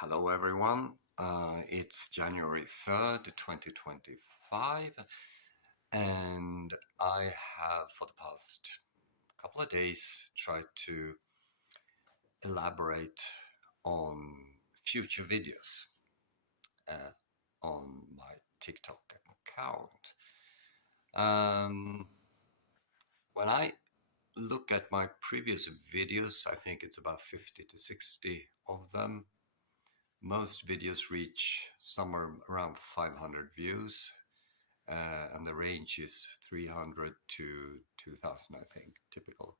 Hello, everyone. It's January 3rd, 2025, and I have, for the past couple of days, tried to elaborate on future videos uh, on my TikTok account. Um, when I look at my previous videos, I think it's about 50 to 60 of them. Most videos reach somewhere around 500 views, and the range is 300 to 2000, I think, typical.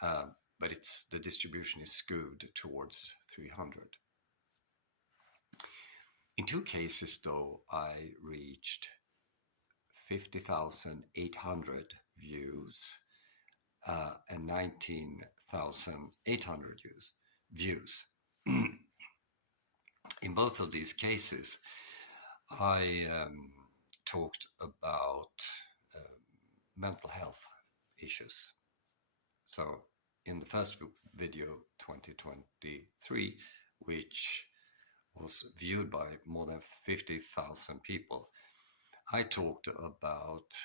Uh, but the distribution is skewed towards 300. In two cases, though, I reached 50,800 views and 19,800 views. In both of these cases, I talked about mental health issues. So in the first video, 2023, which was viewed by more than 50,000 people, I talked about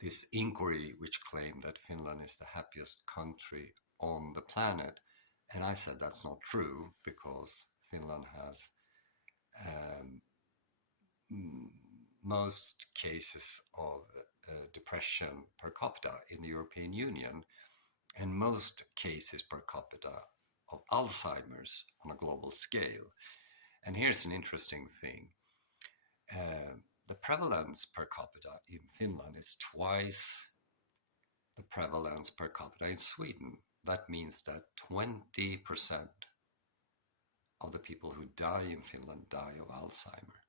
this inquiry which claimed that Finland is the happiest country on the planet. And I said that's not true because Finland has most cases of depression per capita in the European Union and most cases per capita of Alzheimer's on a global scale. And here's an interesting thing. The prevalence per capita in Finland is twice the prevalence per capita in Sweden. That means that 20% of the people who die in Finland die of Alzheimer.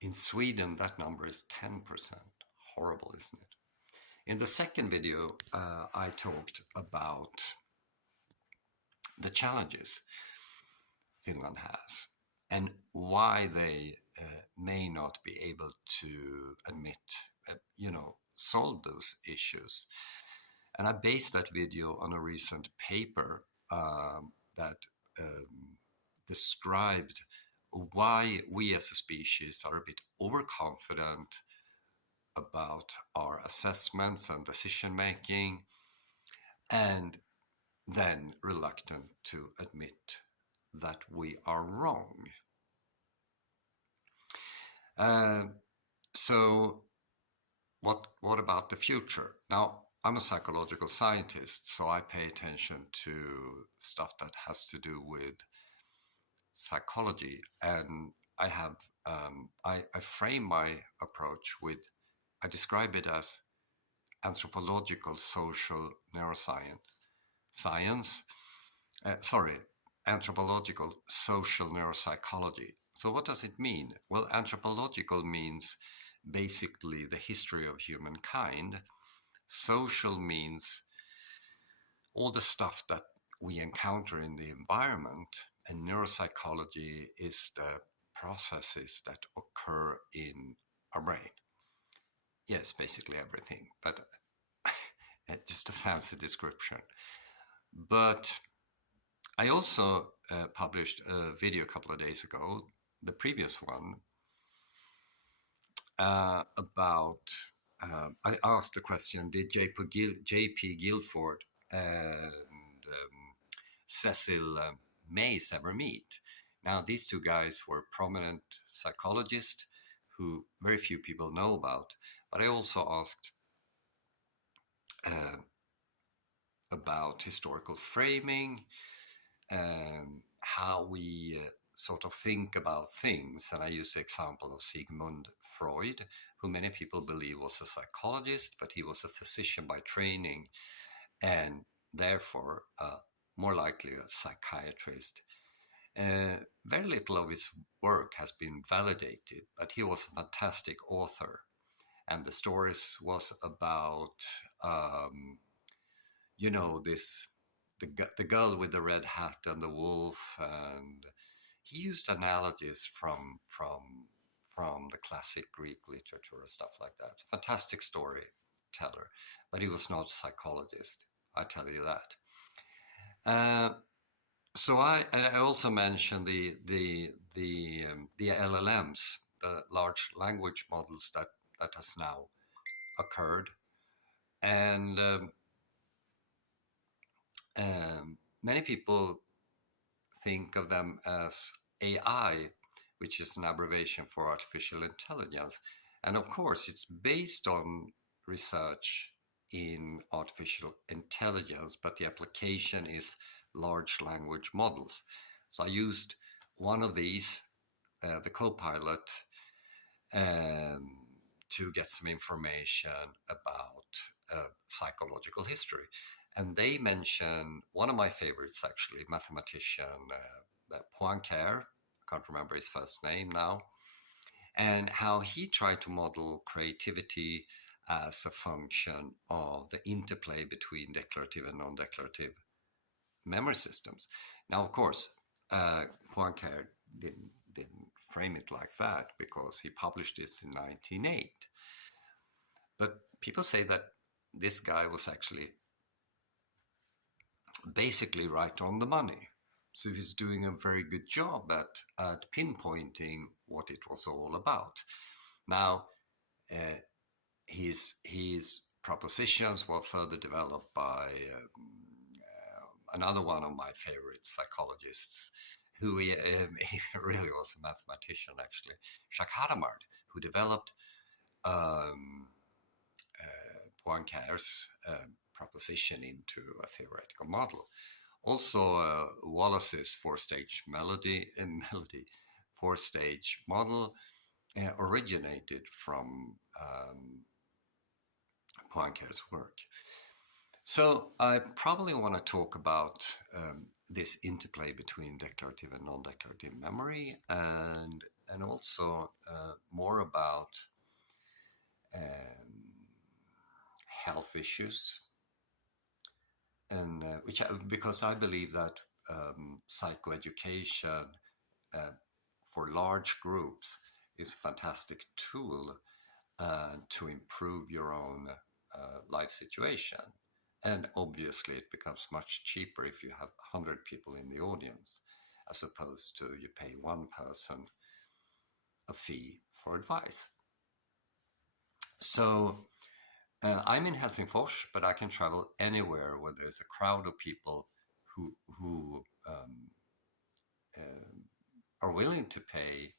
In Sweden, that number is 10%. Horrible, isn't it? In the second video, I talked about the challenges Finland has and why they may not be able to solve those issues. And I based that video on a recent paper that described why we as a species are a bit overconfident about our assessments and decision making, and then reluctant to admit that we are wrong. So what about the future? Now, I'm a psychological scientist, so I pay attention to stuff that has to do with psychology, and I frame my approach with, I describe it as anthropological social neuroscience, anthropological social neuropsychology. So what does it mean? Well, anthropological means basically the history of humankind. Social means all the stuff that we encounter in the environment, and neuropsychology is the processes that occur in our brain. Yes, basically everything, but just a fancy description. But I also published a video a couple of days ago, the previous one, about, I asked the question, did J.P. Guilford and Cecil Mays ever meet? Now, these two guys were prominent psychologists who very few people know about, but I also asked about historical framing, how we sort of think about things. And I use the example of Sigmund Freud, who many people believe was a psychologist, but he was a physician by training and therefore more likely a psychiatrist. Very little of his work has been validated, but he was a fantastic author. And the stories was about, the girl with the red hat and the wolf, and he used analogies from the classic Greek literature and stuff like that. Fantastic storyteller, but he was not a psychologist, I tell you that. So I also mentioned the LLMs, the large language models that has now occurred, and many people think of them as AI, which is an abbreviation for artificial intelligence. And of course, it's based on research in artificial intelligence, but the application is large language models. So I used one of these, the Copilot, um, to get some information about psychological history. And they mention one of my favorites, actually, mathematician Poincaré. I can't remember his first name now, and how he tried to model creativity as a function of the interplay between declarative and non declarative memory systems. Now, of course, Poincaré didn't frame it like that because he published this in 1908. But people say that this guy was actually basically right on the money. So he's doing a very good job at pinpointing what it was all about. Now, uh, his propositions were further developed by another one of my favorite psychologists, who he really was a mathematician, actually, Jacques Hadamard, who developed um, Poincaré's proposition into a theoretical model. Also, Wallace's four-stage four-stage model originated from Poincaré's work. So I probably want to talk about this interplay between declarative and non-declarative memory, and also more about um, health issues, and because I believe that psychoeducation uh, for large groups is a fantastic tool to improve your own life situation. And obviously, it becomes much cheaper if you have 100 people in the audience, as opposed to you pay one person a fee for advice. So I'm in Helsingfors, but I can travel anywhere where there's a crowd of people who are willing to pay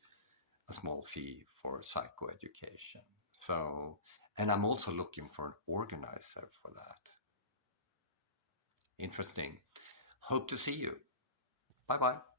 a small fee for psychoeducation. So, and I'm also looking for an organizer for that. Interesting. Hope to see you. Bye bye.